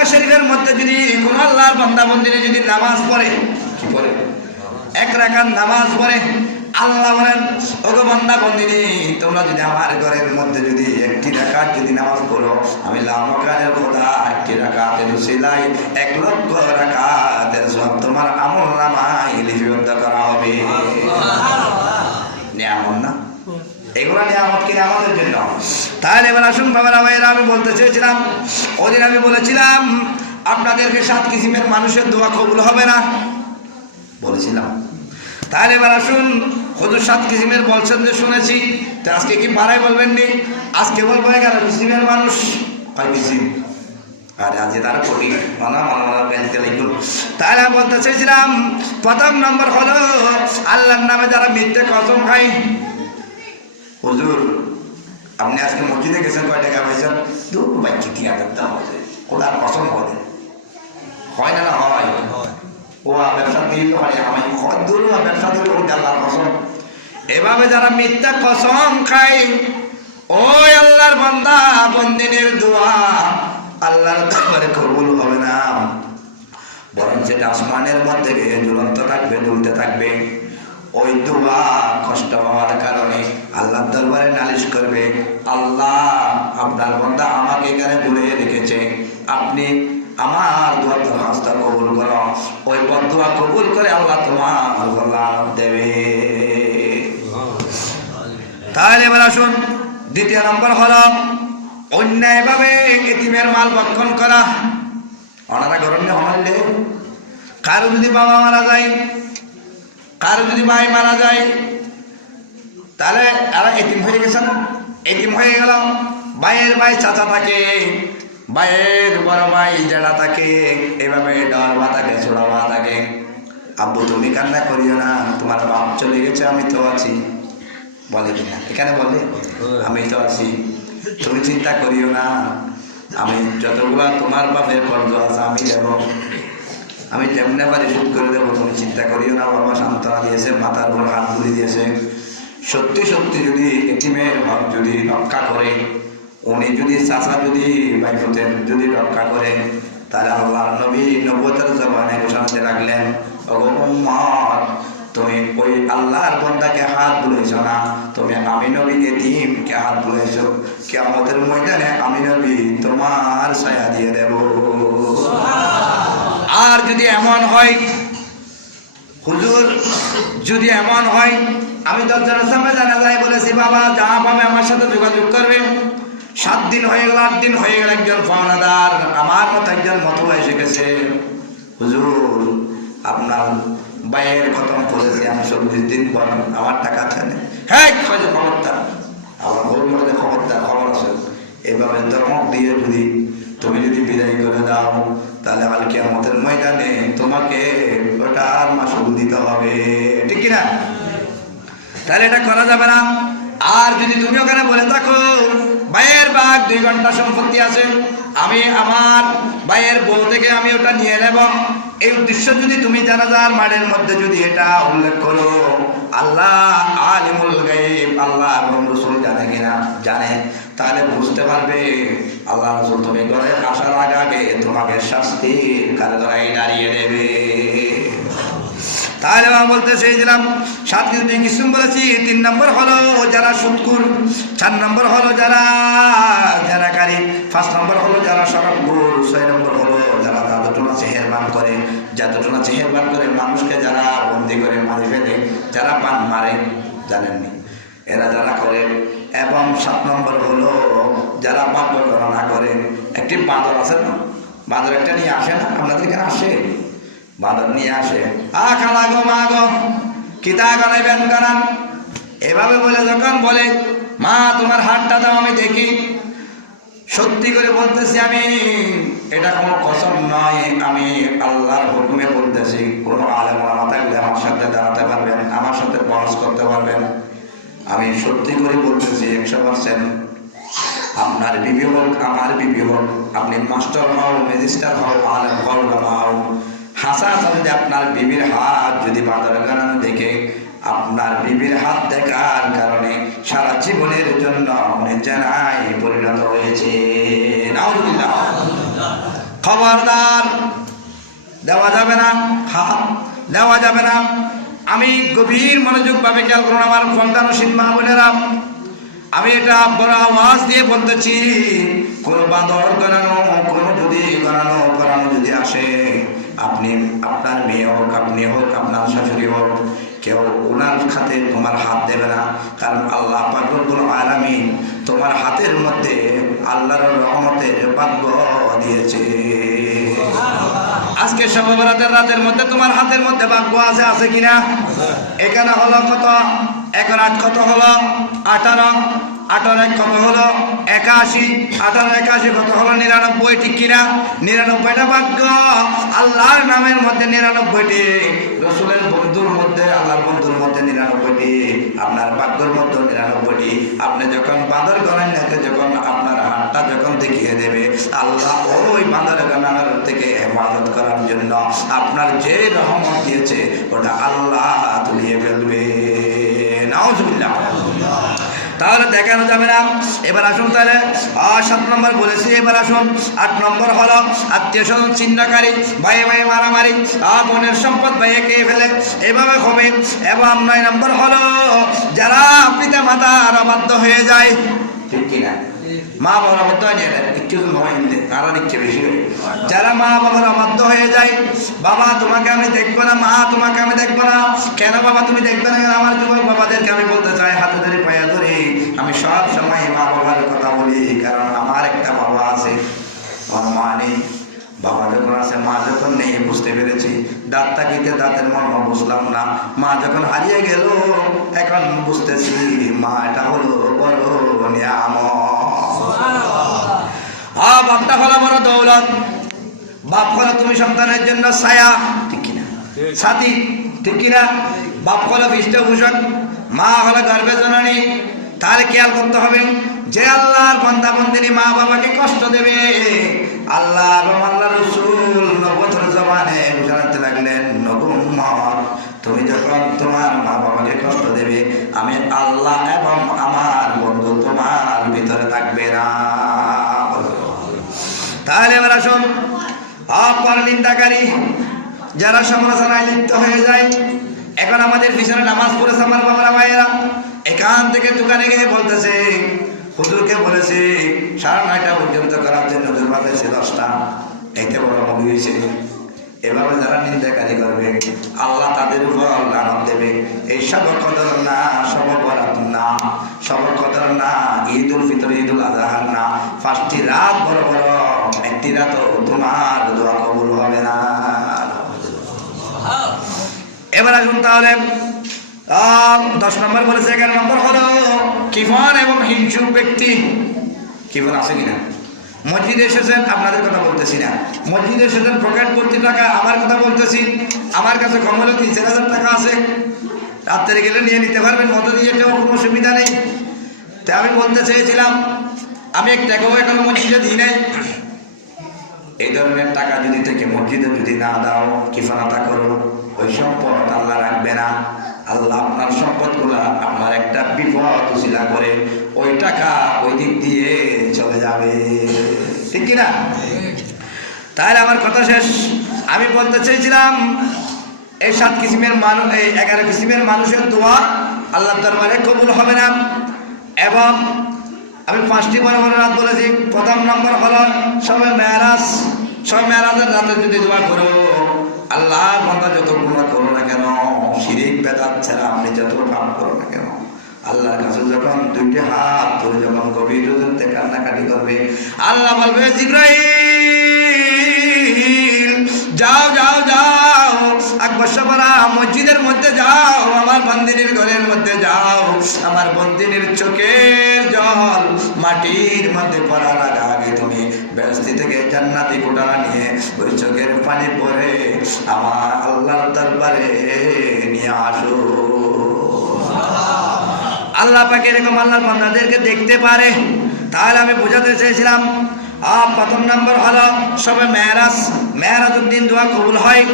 মক্কা শরীফের মধ্যে যদি কোন আল্লাহর বান্দা বান্দিনে যদি নামাজ পড়ে, কি পড়ে? এক রাকাত নামাজ পড়ে, আল্লাহ বলেন ওগো বান্দা বান্দিনী তোমরা যদি আমার ঘরের মধ্যে যদি একটি রাকাত যদি নামাজ পড়ো, আমি লামাকানের খোদা একটি রাকাতের উসিলায় 1 লক্ষ রাকাতের সওয়াব তোমার আমলনামায় লিপিবদ্ধ করা হবে। নিয়ামত না? এগুলো নিয়ামত কিনা আমাদের জন্য। তাহলে এবার আসুন বাবারা ভাইয়েরা, আমি বলতে চেয়েছিলাম ওদিন আমি বলেছিলাম আপনাদেরকে 7 কিসিমের মানুষের দোয়া কবুল হবে না বলেছিলাম। তাহলে এবার আসুন হুজুর 7 কিসিমের বলছেন যে শুনেছি, তো আজকে কি পাড়ায় বলবেন নি? আজকে বলবো 11 কিসিমের মানুষ। কয় কিসিম? আরে আজ তারা কোটি মানা বেলতে লাগলো। তাহলে আমি বলতে চেয়েছিলাম প্রথম নম্বর হলো আল্লাহর নামে যারা মিথ্যে কসম খায়। হুজুর আপনি আজকে মসজিদে গেছেন, কয় টাকা পাইছেন? 2 ভাই কি দিয়া করতে হবে, খোদার কসম করে হয় না? না হয়। ও ব্যবসা দিয়ে হয়, আমি দূর ব্যবসা দিয়ে ওই আল্লাহর কসম। এভাবে যারা মিথ্যা কসম খায়, ওই আল্লাহর বান্দা বন্দিনের দোয়া আল্লাহর দরবারে কবুল হবে না, বরং সেটা আসমানের মধ্যে ঝুলন্ত থাকবে, দুলতে থাকবে। ওই দোয়া কষ্ট হওয়ার কারণে আল্লাহর দরবারে নালিশ করবে, আল্লাহ আপনার বান্দা আমাকে এখানে ঝুলিয়ে রেখেছে, আপনি আমার দোয়া দরখাস্ত কবুল করো। ওই বদদোয়া কবুল করে আল্লাহ তোমার লানত দেবে। তাহলে এবার আসুন দ্বিতীয় নম্বর হলো অন্যায়ভাবে এতিমের মাল ভক্ষণ করা। ওনারা গরমে হমাইলে কারো যদি বাবা মারা যায়, কারো যদি ভাই মারা যায়, তাহলে এরা এতিম হয়ে গেছে না? এতিম হয়ে গেল, ভাইয়ের ভাই চাচা থাকে, ভাইয়ের বড় ভাই জেঠা থাকে, এভাবে ডরবা থাকে, ছোড়াবা থাকে। আব্বু তুমি কান্না করিও না, তোমার বাপ চলে গেছে, আমি তো আছি, বলে কিনা? এখানে বলে আমি তো আছি, তুমি চিন্তা করিও না, আমি যতগুলা তোমার বাপের কর্জ আছে আমি দেব, আমি যেমনি পারি শুট করে দেবো, তুমি চিন্তা করিও না। বাবা সান্ত্বনা দিয়েছে, মাথার উপর হাত তুলে দিয়েছে। সত্যি সত্যি যদি এতিমের হক যদি রক্ষা করে, উনি যদি চাচা যদি ভাইফোতের যদি রক্ষা করে, তাহলে আল্লাহর নবী নবুয়তের জবানে ঘোষণাতে লাগলেন, ওগো উম্মত তুমি ওই আল্লাহর বান্দাকে হাত বুলাইছ না, তুমি আমি নবী এতিমকে হাত বুলাইছো, কিয়ামতের ময়দানে আমি নবী তোমার ছায়া দিয়ে দেব। আর যদি এমন হয় হুজুর, যদি এমন হয় আমি 10 জনের সামনে জানা যায় বলেছি, বাবা যা পাবে আমার সাথে যোগাযোগ করবে। 7 দিন হয়ে গেল, 8 দিন হয়ে গেল, একজন পাওনাদার আমার মতো একজন মতো এসে গেছে, হুজুর আপনার ভাইয়ের খতম করেছি, আমি 40 দিন পর আমার টাকা চাইলে, হ্যাঁ খবরদার, আমার বলবে খবরদার, খবর আছে। এভাবে ধমক দিয়ে যদি তুমি যদি বিদায় করে দাও, তাহলে কাল কিয়ামতের ময়দানে তোমাকে ওটার মাসুল দিতে হবে, ঠিক কিনা? তাহলে এটা করা যাবে না। আর যদি তুমি ওখানে বলে থাকো ভাইয়ের ভাগ 2 ঘন্টা সম্পত্তি আছে, আমি আমার ভাইয়ের বউ থেকে আমি ওটা নিয়ে নেব, এই উদ্দেশ্য যদি তুমি জানাজার মাঠের মধ্যে যদি এটা উল্লেখ করো, আল্লাহ আলিমুল গায়ব, আল্লাহ এবং রাসূল জানে কিনা? জানে। তাহলে বুঝতে পারবে আল্লাহ রাসূল তুমি ঘরে আসার আগে তোমাকে শাস্তির কাঠগড়ায় দাঁড়িয়ে দেবে। তাহলে আমি বলতে চেয়েছিলাম 7 কিসিম বলেছি। 3 নম্বর হলো যারা সুদখোর, 4 নম্বর হলো যারা জেনাকারী, 5 নম্বর হলো যারা সরবরাহ, 6 নম্বর হলো যারা জাদুটোনা চেহেরবান করে, জাদুটোনা চেহেরবান করে মানুষকে যারা বন্দি করে মারি ফেলে, যারা পান মারে, জানেননি এরা যারা করে। এবং 7 নম্বর হলো যারা পাপ গণনা করে। একটি বাঁদর আছে না, বাঁদর একটা নিয়ে আসে না, আপনাদের এখানে আসে, বাঁদর নিয়ে আসে, খালা গো মা গো কিতা গানাইবেন গানান, এভাবে বলে যখন বলে মা তোমার হাতটা দাও আমি দেখি, সত্যি করে বলতেছি আমি, এটা কোনো কসম নয়, আমি আল্লাহর হুকুমে বলতেছি। কোনো আলেম ওলামা থাকলে আমার সাথে দাঁড়াতে পারবেন, আমার সাথে বহস করতে পারবেন, আমি সত্যি করে বলতেছি 100%। আপনার বিবি হোক, আমার বিবি হোক, আপনি মাস্টার হও, ম্যাজিস্ট্রেট হও, আলেম হও, ওলামা হও, হাসা যদি আপনার বিবির হাত যদি বাঁদর গানানো দেখে, আপনার বিবির হাত দেখার কারণে সারা জীবনের জন্য উনি জানাই পরিণত হয়েছে। নাউজুবিল্লাহ। খবরদার, দেওয়া যাবে না, দেওয়া যাবে না। আমি গভীর মনোযোগভাবে খেয়াল করুন আমার সন্তানসীন মা বোনেরা, আমি এটা বড় আওয়াজ দিয়ে বলতেছি, কোনো বাঁদর গণানো, কোনো যদি গণানো যদি আসে, আপনি, আপনার মেয়ে হোক, আপনি হোক, আপনার শাশুড়ি হোক, কেউ ওনার হাতে তোমার হাত দেবে না। কারণ আল্লাহ পাক রব্বুল আলামিন তোমার হাতের মধ্যে আল্লাহর রহমতের ভাগ্য দিয়েছে। আজকে শবে বরাতের রাতের মধ্যে তোমার হাতের মধ্যে ভাগ্য আছে, আছে কিনা? এখানে হলো কত? 1 আর 8 কত হলো? 18, 18 1 কত হলো? 81, 18 81 কত হলো? 99, ঠিক কিনা? 99টা ভাগ্য আল্লাহর নামের মধ্যে, 99টি রসুলের বন্ধুর মধ্যে, আল্লাহর বন্ধুর মধ্যে 99টি, আপনার ভাগ্যের মধ্যে 99টি। আপনি যখন বাঁদর গণেন, যখন আপনার হাতটা যখন দেখিয়ে দেবে, আল্লাহ ওই বাঁদর গণানোর থেকে হেফাজত করার জন্য আপনার যে রহমত দিয়েছে ওটা আল্লাহ তুলিয়ে ফেলবে। নাউজুবিল্লাহ। তাহলে দেখানো যাবে না। এবার আসুন তাহলে 7 নম্বর বলেছি, এবার আসুন 8 নম্বর হলো আত্মীয় স্বজন ছিন্নকারী, ভাই ভাই মারামারি, বোনের সম্পদ ভাইয়ে খেয়ে ফেলে, এভাবে হবে। এবং 9 নম্বর হলো যারা পিতা মাতার অবাধ্য হয়ে যায়, ঠিক কিনা? মা বাবার অবাধ্য হয়ে যায়, একটু আরো দিচ্ছে বেশি। যারা মা বাবার অবাধ্য হয়ে যায়, বাবা তোমাকে আমি দেখবো না, মা তোমাকে আমি দেখবো না, কেন বাবা তুমি দেখবে না? আমার যুবক বাবাদেরকে আমি বলতে চাই, হাতে ধরে পায়ে ধরে আমি সব সময় মা বাবার কথা বলি, কারণ আমার একটা বাবা আছে, আমার মা নেই। বাবা যখন আছে, মা যখন নেই, বুঝতে পেরেছি। দাঁত তাকিতে দাঁতের মর্ম বুঝলাম না, মা যখন হারিয়ে গেল এখন বুঝতেছি মা এটা হলো বড় নিয়ামত। বাপটা হলো বড় দৌলত। বাপ হলো তুমি সন্তানের জন্য ছায়া, ঠিক কিনা? সাথী, ঠিক কিনা? বাপ হলো পৃষ্ঠপোষক, মা হলো গর্ভে জননী। তাহলে খেয়াল করতে হবে যে আল্লাহর বান্দা বান্দিনী মা বাবাকে কষ্ট দেবে, আল্লাহ এবং আল্লাহ রসুল নবুয়তের জমানে জানাতে লাগলেন, নবী মুহাম্মদ তুমি যখন তোমার মা বাবাকে কষ্ট দেবে, আমি আল্লাহ এবং আমার বন্ধু তোমার ভিতরে থাকবে না। তাহলে এবার আসুন অপর নিন্দাকারী, যারা সমালোচনায় লিপ্ত হয়ে যায়। এখন আমাদের পিছনে নামাজ পড়েছে আমার বাবারা ভাইয়েরা, এখান থেকে দোকানে গিয়ে বলতেছে, হুজুরকে বলেছে 9:30 পর্যন্ত করার জন্য, হুজুর বাজেছে 10টা, এতে বড় মনে হয়েছে। এভাবে যারা নিন্দাকারী করবে আল্লাহ তাদের উপর লানত দেবে। এই সব কদর না, সব বরাত না, সব কদর না, ঈদুল ফিতর, ঈদুল আজহার না, 5টি রাত বড় বড়, একটি রাত তোমার দোয়া কবুল হবে না। এবার আসুন তাহলে 10 নম্বর বলেছে। 11 নম্বর হলো কিফার এবং হিংসুক ব্যক্তি। কিফার আছে কিনা? মসজিদে এসেছেন, আপনাদের কথা বলতেছি না, মসজিদে এসেছেন পকেট ভর্তি টাকা, আমার কথা বলতেছি। আমার কাছে কম হলেও 3-4 হাজার টাকা আছে, রাত্রে গেলে নিয়ে নিতে পারবেন, মত দিয়ে কোনো অসুবিধা নেই। তাই আমি বলতে চেয়েছিলাম, আমি 1 টাকাও এখনো মসজিদে দিই নাই। এই ধরনের টাকা যদি থেকে মসজিদে যদি না দাও, কিফানাতা করো, ওই সম্পদ আল্লাহ রাখবে না। আল্লাহ আপনার সম্পদগুলো আপনার একটা বিপদ উছিলা করে ওই টাকা ওই দিক দিয়ে চলে যাবে, ঠিক কিনা? তাহলে আমার কথা শেষ। আমি বলতে চেয়েছিলাম এই 7 কিসিমের মানুষ, এই 11 কিসিমের মানুষের দোয়া আল্লাহর দরবারে কবুল হবে না। এবং আমি 5টি বড় বড় রাত বলেছি। প্রথম নম্বর হলো শবে মেরাজ। শবে মেরাজের রাতে যদি দোয়া করো, আল্লাহর বান্দা যত গুনাহ করো না কেন, শিরিক বেদাত ছাড়া আপনি যত পাপ করো না কেন, আল্লাহর কাছে যখন 2টি হাত ধরে যখন গভীর হৃদয়ে কান্নাকাটি করবে, আল্লাহ বলবে, জিবরাইল যাও যাও যাও, আকবরসপাড়া মসজিদের মধ্যে যাও, আমার বান্দিনীর ঘরের মধ্যে যাও, আমার বান্দিনীর চোখের জল মাটির মধ্যে পড়ার আগে তুমি বেহেশতি থেকে জান্নাতি কোটারা নিয়ে ওই চোখের পানি পরে আমার আল্লাহর দরবারে নিয়ে আসো। আল্লাহ পাক এরকম আল্লাহর বান্দাদেরকে দেখতে পারে। তাহলে আমি বোঝাতে চেয়েছিলাম প্রথম নম্বর হলো সবে মেরাজের দিন দোয়া কবুল হয়।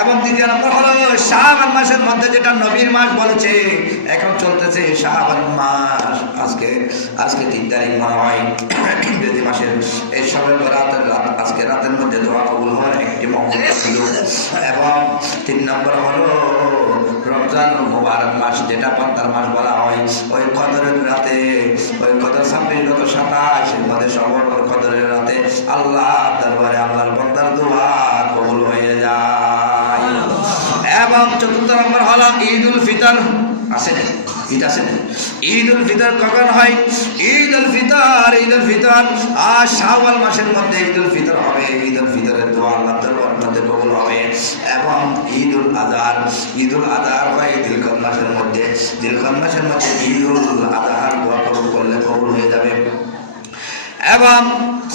এবং দ্বিতীয় নম্বর হলো শাবান মাসের মধ্যে, যেটা নবীর মাস বলেছে, এখন চলতেছে শাবান মাস, আজকে 3 তারিখ মনে হয় ইংরেজি মাসের। এই সবে বরাতের রাত, আজকে রাতের মধ্যে দোয়া কবুল হওয়ার একটি মৌকা ছিল। এবং 3 নম্বর হলো রমজান মুবারক মাস, যেটা পর্দার মাস বলা হয়, ওই কদরের রাতে, ওই কদর 26 গত 27 এর মধ্যে সবর কদরের রাতে আল্লাহ দরবারে আল্লাহর বান্দার দোয়া কবুল হয়ে যায়। এবং 4 নম্বর হলো ঈদুল ফিতর। আছে ঈদ আছে, ঈদুল ফিতর কখন হয়? ঈদুল ফিতর আর শাওয়াল মাসের মধ্যে ঈদুল ফিতর হবে। ঈদুল ফিতরের দোয়া আল্লাহর দরবারের মধ্যে কবুল হবে। এবং ঈদুল আযহার হয় জিলকদ মাসের মধ্যে। জিলকদ মাসের মধ্যে ঈদুল আযহার দোয়া কবুল করলে কবুল হয়ে যাবে। এবং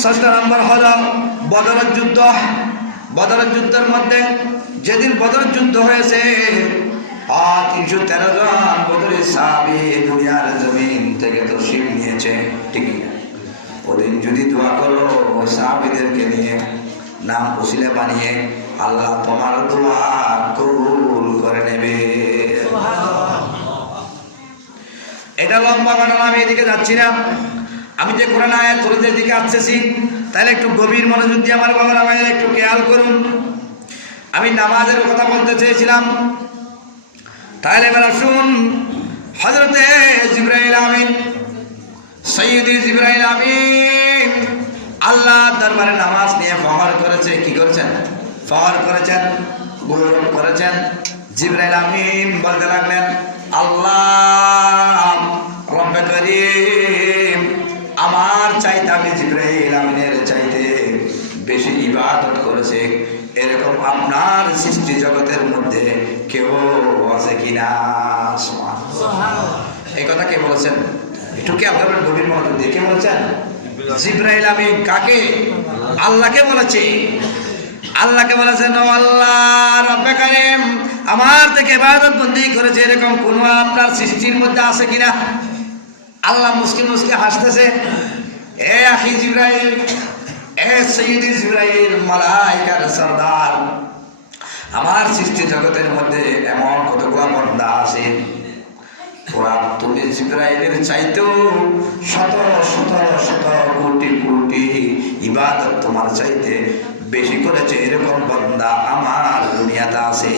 6 নম্বর হলো বদরের যুদ্ধ। বদরের যুদ্ধের মধ্যে, যেদিন বদরের যুদ্ধ হয়েছে, 313 জন বদরের সাহাবী দুনিয়ার জমিন থেকে তশরিফ নিয়েছে, ঠিক না? ওদিন যদি দোয়া করো ওই সাহাবীদেরকে নিয়ে, নাম ওসিলা বানিয়ে, আল্লাহ তোমার দোয়া কবুল করে নেবে। এটা লম্বা ঘটনা, আমি এদিকে যাচ্ছি না। আমি যে কোরআন আয়াত পড়তে এদিকে আসতেছি, তাহলে একটু গভীর মনোযোগ দিয়ে আমার বাবার আমায় একটু খেয়াল করুন। আমি নামাজের কথা বলতে চেয়েছিলাম, তাহলে এবার আসুন। হযরতে জিবরাইল আমিন, সৈয়দি জিবরাইল আমিন আল্লাহ দরবারে নামাজ নিয়ে ফখর করেছে। কি করেছেন? ফখর করেছেন, গৌরব করেছেন। জিবরাইল আমিন বলতে লাগলেন, আল্লাহ রব্বে করিম, আমার চাইতে, আমি জিবরাইল আমিনের চাইতে বেশি ইবাদত করেছে এরকম আপনার সৃষ্টি জগতের মধ্যে কেউ আছে কিনা? এই কথা কে বলেছেন? একটু কি আপনার গভীর মনোযোগ দিয়ে কে বলছেন? জিবরাইল আমিন। কাকে? আল্লাহকে বলেছে। আল্লাহকে বলেছেন, ও আল্লাহ রব্বে কারীম, আমার থেকে ইবাদত বন্দি করেছে এরকম কোন আপনার সৃষ্টির মধ্যে আছে কিনা? আল্লাহ মুস্কি মুস্কি হাসতেছে। এ আখি জিবরাইল, এ সৈয়দি জিবরাইল, মালাইকার সরদার, আমার সৃষ্টি জগতের মধ্যে এমন কতগুলো বান্দা আছে, ওরা তুমি জিবরাইলের চাইতেও শত শত শত কোটি কোটি ইবাদত তোমার চাইতে বেশি করেছে এরকম বান্দা আমার দুনিয়াতে আছে।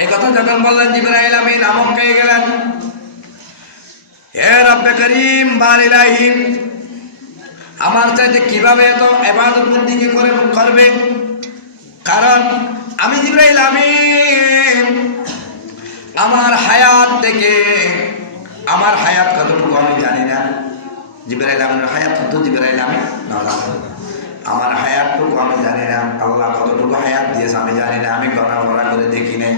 এই কথা যখন বললেন, জিবরাইল আমিন আমক পেয়ে গেলেন। হে রব্বে করিম বারিলাহি, আমার চাইতে কিভাবে এত ইবাদত বন্দেগী করবে? কারণ আমি জিবরাইল আমিন আমার হায়াত থেকে, আমার হায়াত কতটুকু আমি জানি না। জিবরাইল আমিনের হায়াত কত? জিবরাইল আমিন আমার হায়াতটুকু আমি জানি না। আল্লাহ কতটুকু হায়াত দিয়েছে আমি জানি না, আমি গণনা করে দেখি নাই।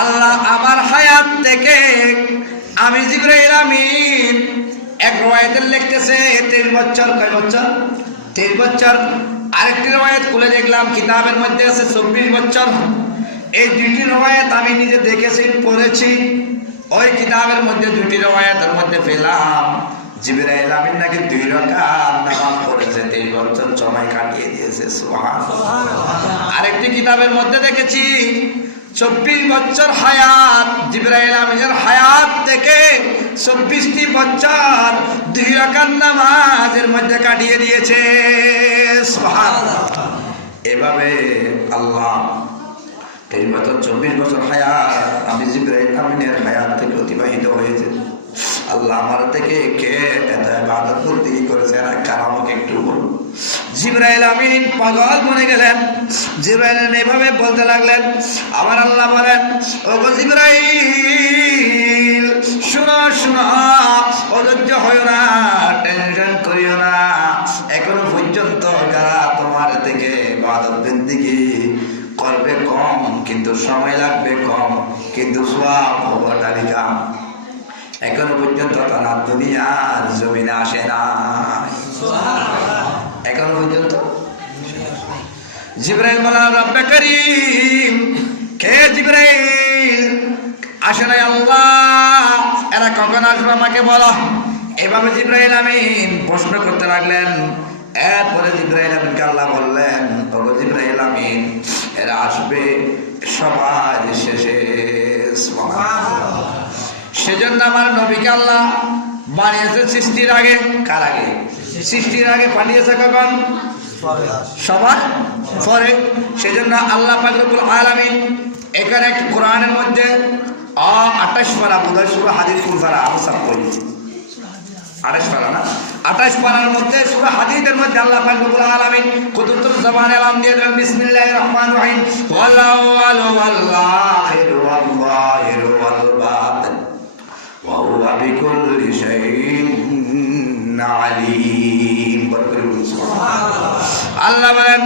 আল্লাহ আমার হায়াত থেকে, আমি জিবরাইল আমিন এক রওয়ায়াতে লিখতেছে 23 বছর। কয় বছর? 23 বছর। আরেকটি রওয়ায়াত খুলে দেখলাম, কিতাবের মধ্যে আছে 24 বছর। এই দুইটি রওয়ায়াত আমি নিজে দেখেছি, পড়েছি। ওই কিতাবের মধ্যে দুটি রওয়ায়াতের মধ্যে পেলাম জিবরাইল আমিন নাকি 2 রাকাত নামাজ পড়েছে, 23 বছর সময় কাটিয়ে দিয়েছে। সুবহানাল্লাহ। আরেকটি কিতাবের মধ্যে দেখেছি 24 বছর হায়াত, জিবরাইল আমিনের হায়াত থেকে 24টি বছর 2 রাকাত নামাজের মধ্যে কাটিয়ে দিয়েছে। সুবহানাল্লাহ। এভাবে আল্লাহ 23 বছর 24 বছর হায়াত আমি জিবরাইল আমিনের হায়াত থেকে অতিবাহিত হয়েছে। আল্লাহ আমার থেকে কে এত ইবাদত বন্দেগী করেছে, আর কার আমাকে একটু বলুন। জিবরাইল আমিন পাগল বনে গেলেন। জিবরাইল এভাবে বলতে লাগলেন, আমার আল্লাহ বলেন, ওগো জিবরাইল, শোনো শোনো, অধৈর্য হইও না, টেনশন করিও না। এখনো পর্যন্ত যারা তোমার থেকে ইবাদত বন্দেগী করবে কম, কিন্তু সময় লাগবে কম, কিন্তু সওয়াব হবে তালিকা, এখনো পর্যন্ত তারা দুনিয়ার জমিনে আসে না। এখনো পর্যন্ত জিবরাইল বলা, রব্বে করিম, কে জিবরাইল আসে নাই? আল্লাহ এরা কখন আসবে আমাকে বলো। এভাবে জিবরাইল আমিন প্রশ্ন করতে লাগলেন। এরপরে জিবরাইল আমিনকে আল্লাহ বললেন, ওগো জিবরাইল আমিন, এরা আসবে সবার শেষে। সেজন্য আমার নবীকে আল্লাহ বানিয়েছে সৃষ্টির আগে। কার আগে? সৃষ্টির আগে বানিয়েছে কখন? সবার পরে। সেজন্য আল্লাহ পাক রব্বুল আলামিন এখানে একটা কোরআনের মধ্যে 28 পারা বোধহয় সূরা হাদীদ কোন পারা আমসাব কই 28 পারা না, 28 পারার মধ্যে সূরা হাদীদের মধ্যে আল্লাহ পাক রব্বুল আলামিন কুদরতুল জবানে আলাম দিয়ে দেন বিসমিল্লাহির রহমানির রহিম ওয়াল আউয়ালু ওয়াল আখিরু ওয়াল যাহিরু ওয়াল বাতিন ওয়া হুয়া বিকুল্লি শাইইন আলীম। আল্লাহ বলেন,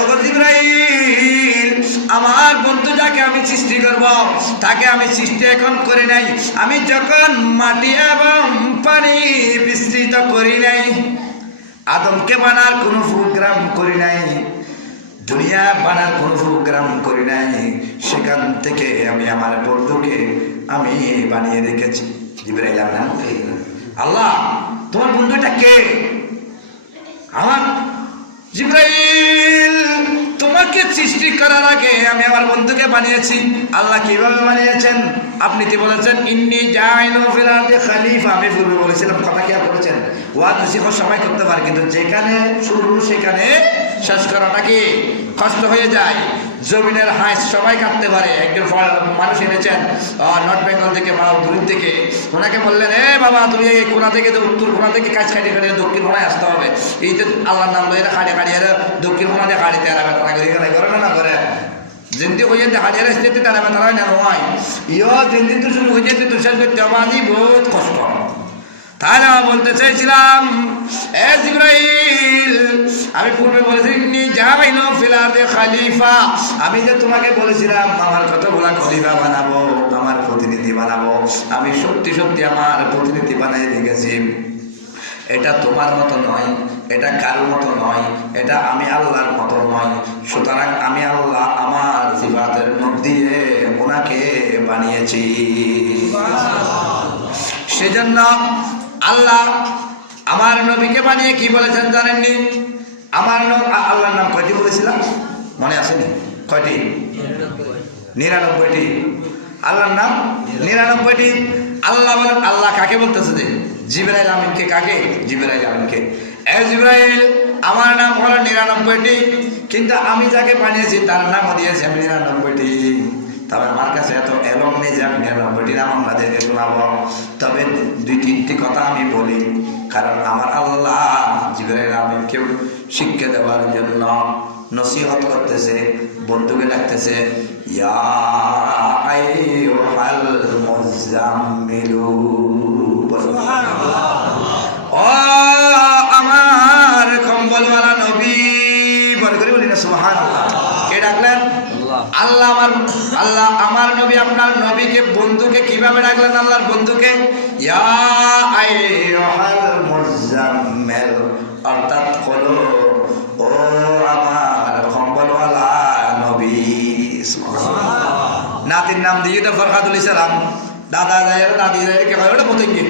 ওগো জিবরাইল, আমার বন্ধু যাকে আমি সৃষ্টি করব তাকে আমি সৃষ্টি এখন করি নাই। আমি যখন মাটি এবং পানি বিস্তৃত করি নাই, আদমকে বানার কোনো প্রোগ্রাম করি নাই, দুনিয়া বানার কোনো প্রোগ্রাম করি নাই, সেখান থেকে আমি আমার বন্ধুকে আমি বানিয়ে রেখেছি। জিবরাইল নাম আল্লাহ, তোমার বন্ধুটা কে? আমার জিবরাইল, তোমাকে সৃষ্টি করার আগে আমি আমার বন্ধুকে বানিয়েছি। আল্লাহ কিভাবে বানিয়েছেন? আপনি তো বলেছেন ইন্নী জাইলু ফিল আরদি খলিফা। আমি পূর্বে বলেছিলাম, কথা কি করেছেন? ওয়াজ নসিহত সবাই করতে পারে, কিন্তু যেখানে শুরু সেখানে শেষ করাটা কি কষ্ট হয়ে যায়। জমিনের হাঁস সবাই কাটতে পারে। একজন মানুষ এনেছেন নর্থ বেঙ্গল থেকে বা দূর থেকে, ওনাকে বললেন, এ বাবা তুমি এই কোনা থেকে উত্তর কোনা থেকে কাজ খাটি খাটিয়ে দক্ষিণ কোনায় আসতে হবে। এই তো আল্লাহর নাম লইয়া খাড়ি খাড়িয়ে দক্ষিণ কোনা দিয়ে খাড়িতে করে না করে যেমনি হয়ে যেতে হাজিরা আসতে তারা তারা না নয় ইয় যেদিন তো শুরু হয়ে যেতে তুষার করতে আমারই বহুত কষ্ট। তাহলে আমি বলতে চাইছিলাম, এ জিবরাইল, আমি পূর্বে বলেছি জামাইনো ফিলারদে খলিফা। আমি যে তোমাকে বলেছিলাম আমার কতগুলা খলিফা বানাবো, আমার প্রতিনিধি বানাবো, আমি সত্যি সত্যি আমার প্রতিনিধি বানাই রেখেছি। এটা তোমার মতো নয়, এটা কারোর মতো নয়, এটা আমি আল্লাহর মতো নয়। সুতরাং আমি আল্লাহ আমার সিফাতের মধ্যে দিয়ে ওনাকে বানিয়েছি। সেজন্য আল্লাহ আমার নবীকে বানিয়ে কি বলেছেন জানেননি? আমার আল্লাহর নাম কয়টি বলেছিলাম মনে আসেনি? কয়টি? 99টি। আল্লাহর নাম 99টি। আল্লাহ বলেন, আল্লাহ কাকে বলতেছে? যে জিবরাইল আমিনকে। কাকে? জিবরাইল আমিনকে। এ জিবরাইল, আমার নাম হলো 99টি, কিন্তু আমি যাকে বানিয়েছি তার নামও দিয়েছি আমি 99টি। তবে আমার কাছে এত এলম নেই যে আমি 99টি নাম আপনাদেরকে শোনাবো। তবে 2-3টি কথা আমি বলি, কারণ আমার আল্লাহ জিবরাইল আমিনকে শিক্ষা দেওয়ার জন্য নসিহত করতেছে, বন্ধুকে ডাকতেছে, ইয়া আইয়ুহাল মুজাম্মিলু। ও আমার কম্বলওয়ালা নবী, বলে করে বলি না সুবহানাল্লাহ। কে ডাকলেন? আল্লাহ। আল্লাহ আমার নবী, আপনার নবীকে বন্ধুকে কিভাবে ডাকলেন? আল্লাহর বন্ধুকে ইয়া আইয়ুহাল মুজাম্মিল, অর্থাৎ হলো ও আমার কম্বলওয়ালা নবী। নাতির নাম দিয়ে তো ফরহাদুল ইসলাম, দাদা যায় দাদি যায় কে হয় ওটা পতঙ্গি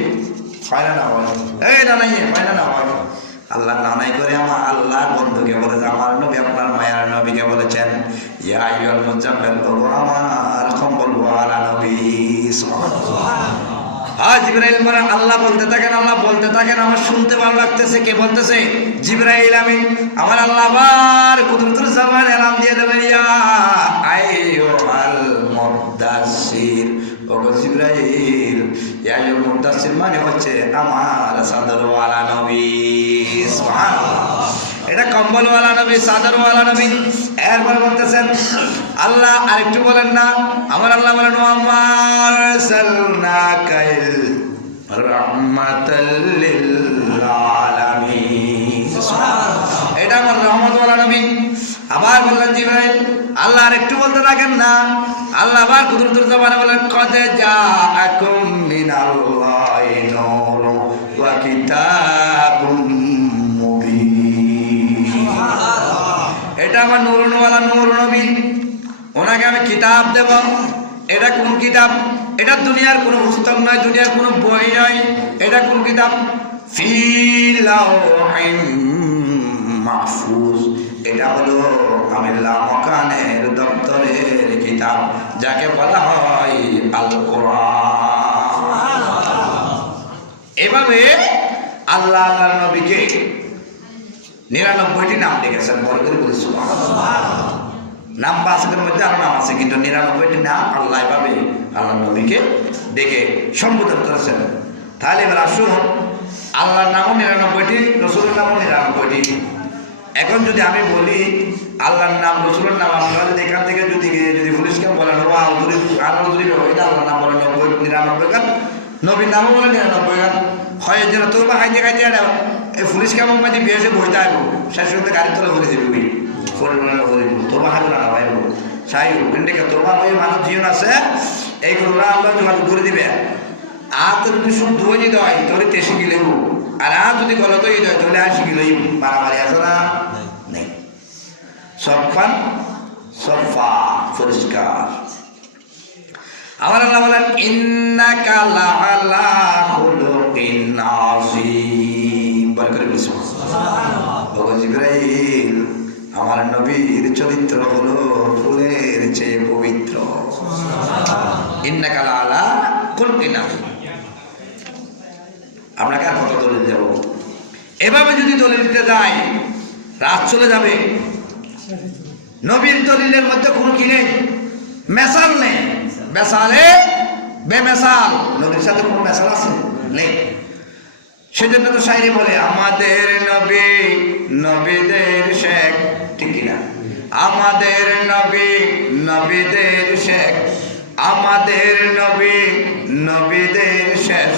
হয় না, না হয় এই না নাই হয় না, না হয়। আল্লাহ নানাই করে আমার আল্লাহর বন্ধুকে বলেছে, আমার নবী আপনার মায়ার নবীকে বলেছেন ইয়া আইয়ুহাল মুজাম্মিল, ও আমার কম্বলওয়ালা নবী। জিবরাইল মানে আল্লাহ বলতে থাকেন, আল্লাহ বলতে থাকেন, আমার শুনতে ভালো লাগতেছে। কে বলতেছে? জিবরাইল আমিন। আমার আল্লাহ আবার কুদরতুল জবানে এলাম দিয়ে দেবেন, ইয়া আইয়ুহাল মুদাসসির। ওগো জিবরাইল, ইয়া আইয়ুহাল মুদাসসির মানে হচ্ছে আমার চাদরওয়ালা নবী। সুবহানাল্লাহ, এটা কম্বলওয়ালা নবী, চাদরওয়ালা নবী। এরপর বলতেছেন আল্লাহ আরেকটু বলেন না, আমার আল্লাহ বলেন ওয়া আরসালনাকা রাহমাতাল লিল আলামিন। এটা আমার রহমতওয়ালা নবী। আবার বললেন জিবরাইল, আল্লাহ আরেকটু বলতে থাকেন না। আল্লাহ আবার কুদরতুল জবানে বলেন কদ জাআকুম মিনাল্লাহি নূরুন ওয়া কিতাবুম মুবিন। এটা আমার নূরওয়ালা নূর নবী, ওনাকে আমি কিতাব দেব। এটা কোন কিতাব? এটা দুনিয়ার কোনো পুস্তক নয়, দুনিয়ার কোনো বই নয়, এটা কোন কিতাব? ফি লাওহিম মাহফুজ। এটা হলো আল্লাহ মকানের দপ্তরের কিতাব, যাকে বলা হয় আল কোরআন। এভাবে আল্লাহ আল্লাহর নবীকে 99টি নাম লিখেছেন। বড় করে বলি সুবহানাল্লাহ। নাম বাসকের মধ্যে আরো নাম আছে, কিন্তু 99টি নাম আল্লাহ এভাবে আল্লাহ নবীকে ডেকে সম্বোধন করেছেন। তাহলে এবার আসুন, আল্লাহর নামও 99টি, রসুলের নামও 99টি। এখন যদি আমি বলি আল্লাহর নাম রসুলের নাম, আপনারা যদি এখান থেকে যদি পুলিশকে বলেন আল্লাহর নাম বলেন 99 গান, নবীর নামও বলে 99 গান, হয় যেন তোর বা খাইতে খাইতে এই পুলিশ কেমন মাঝে বিয়েছে বইতে আসবো, শেষ করতে গাড়ি তোলা করে দিবি তোর বা খাবো না ভাই সাই তোর বা ওই মানুষ জীবন আছে এইগুলো আল্লাহ যোগাযোগ করে দিবে। আর তোর যদি শুদ্ধ হয়ে যেতে হয় তোর 83 কিলো, আর যদি গলত হয়ে যায় তাহলে 80 কিলো। মারামারি আছে না? নেই। সফান সফা পরিষ্কার। আমার আল্লাহ বলেন ইন্নাকা লাআলা খুলুকিন আযীম। বল করে বলি সুবহানাল্লাহ। ওগো জিবরাইল, আমার নবীর চরিত্র হলো ফুলের চেয়ে পবিত্র। ইন্নাকা লাআলা খুলুকিন আযীম। আপনাকে আর কত দলিল দেব? এভাবে যদি দলিল দিতে যাই রাত চলে যাবে। নবীর দলিলের মধ্যে কোনো কি নেই, মেসাল নেই। মেসালে বেমেসাল, নবীর সাথে কোনো মেসাল আছে? নেই। সেজন্য তো শায়রি বলে আমাদের নবী নবীদের শেখ, ঠিক কিনা? আমাদের নবী নবীদের শেখ, আমাদের নবী নবীদের শেষ,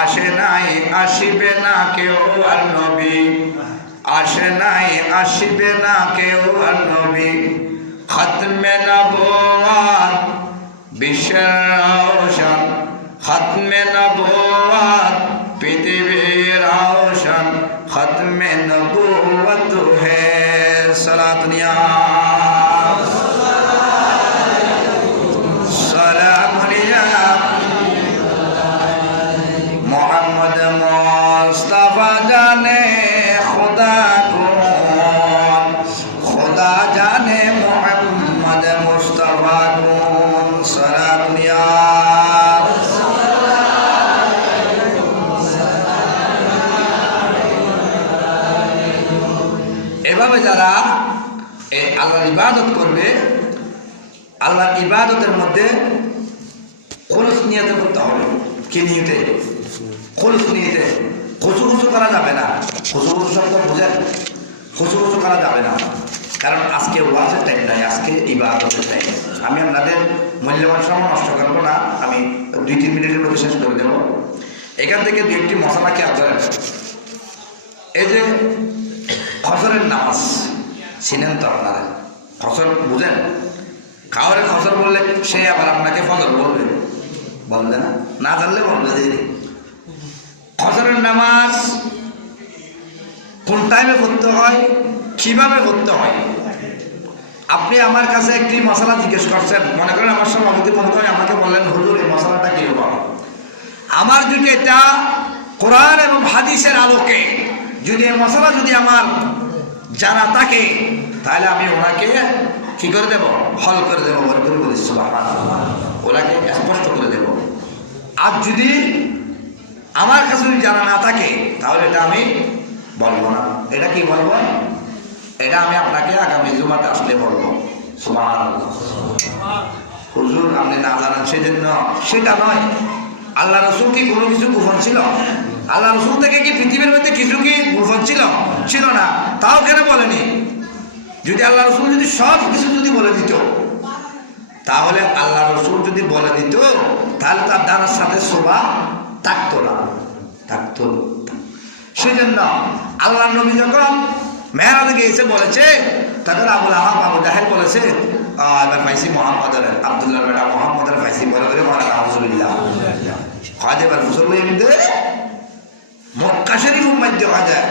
আসে নাই আসিবে না কেউ আর নবী, আসে নাই আসিবে না কেউ আর নবী। খতমে নবুওয়াত বিশ্বের রওশন, খতমে নবুওয়াত পৃথিবীর রওশন, খতমে নবুওয়াত হে সালাত নিয়া সালাম নিয়া মোহাম্মদ মুস্তাফা জানে খুদা কোন, খুদা জানে মোহাম্মদ মুস্তাফা কোন। সালাম নিয়া এভাবে যারা আল্লাহর ইবাদত করবে, আল্লাহর ইবাদতের মধ্যে খোলস নিয়তে করতে হবে। কি নিয়তে? খোলস নিয়তে। খুশু করা যাবে না। খুশু শব্দ বোঝেন? খুশু করা যাবে না, কারণ আজকে ওয়াজের টাইম নাই, আজকে ইবাদতের টাইম। আমি আপনাদের মূল্যবান সময় নষ্ট করবো না, আমি 2-3 মিনিটের মধ্যে শেষ করে দেবো। এখান থেকে 2-1টি মশলা খেয়াল করেন। এই যে ফজরের নামাজ চিনেন তো আপনারা? ফজর বুঝেন? খাওয়ারে ফজর বললে সে আবার আপনাকে ফজর বলবে, বলবে না? না জানলে বলবে যে ফজরের নামাজ কোন টাইমে পড়তে হয়, কিভাবে পড়তে হয়। আপনি আমার কাছে একটি মশলা জিজ্ঞেস করছেন, মনে করেন আমার সভাপতি মহোদয় আমাকে বললেন হুজুর এই মশলাটা কিরকম। আমার যদি এটা কোরআন এবং হাদিসের আলোকে যদি এই মশলা যদি আমার জানা থাকে, তাহলে আমি ওনাকে কি করে দেব? হল করে দেবো। বলি সুবহানাল্লাহ। ওনাকে স্পষ্ট করে দেব। আর যদি আমার কাছে যদি জানা না থাকে তাহলে এটা আমি বলবো না। এটা কি বলবো? এটা আমি আপনাকে আগামী জুমাতে আসলে বলবো। সুবহানাল্লাহ। হুজুর আপনি না জানেন সেজন্য, সেটা নয়। আল্লাহ রসুল কি কোনো কিছু গোপন ছিল? আল্লাহ রসুল থেকে কি পৃথিবীর মধ্যে কিছু কি গোপন ছিল? ছিল না। তাও কেন বলেনি? যদি আল্লাহ রসুল যদি সব কিছু যদি বলে দিত, তাহলে আল্লাহ রসুল যদি বলে দিত তাহলে তার দ্বারার সাথে শোভা থাকতো না, থাকতো। সেজন্য আল্লাহ নবী যখন মেহরাজে গিয়েছে বলেছে, তখন আবুল আহাব আবু জাহেল বলেছে এবার পাইছি মোহাম্মদের, আব্দুল্লাহ বেটা মোহাম্মদের পাইছি বলে বলে মারা আউযুবিল্লাহ। খাজে এবার মুসলমান মক্কা শরীফ উম্মত দেখা যায়।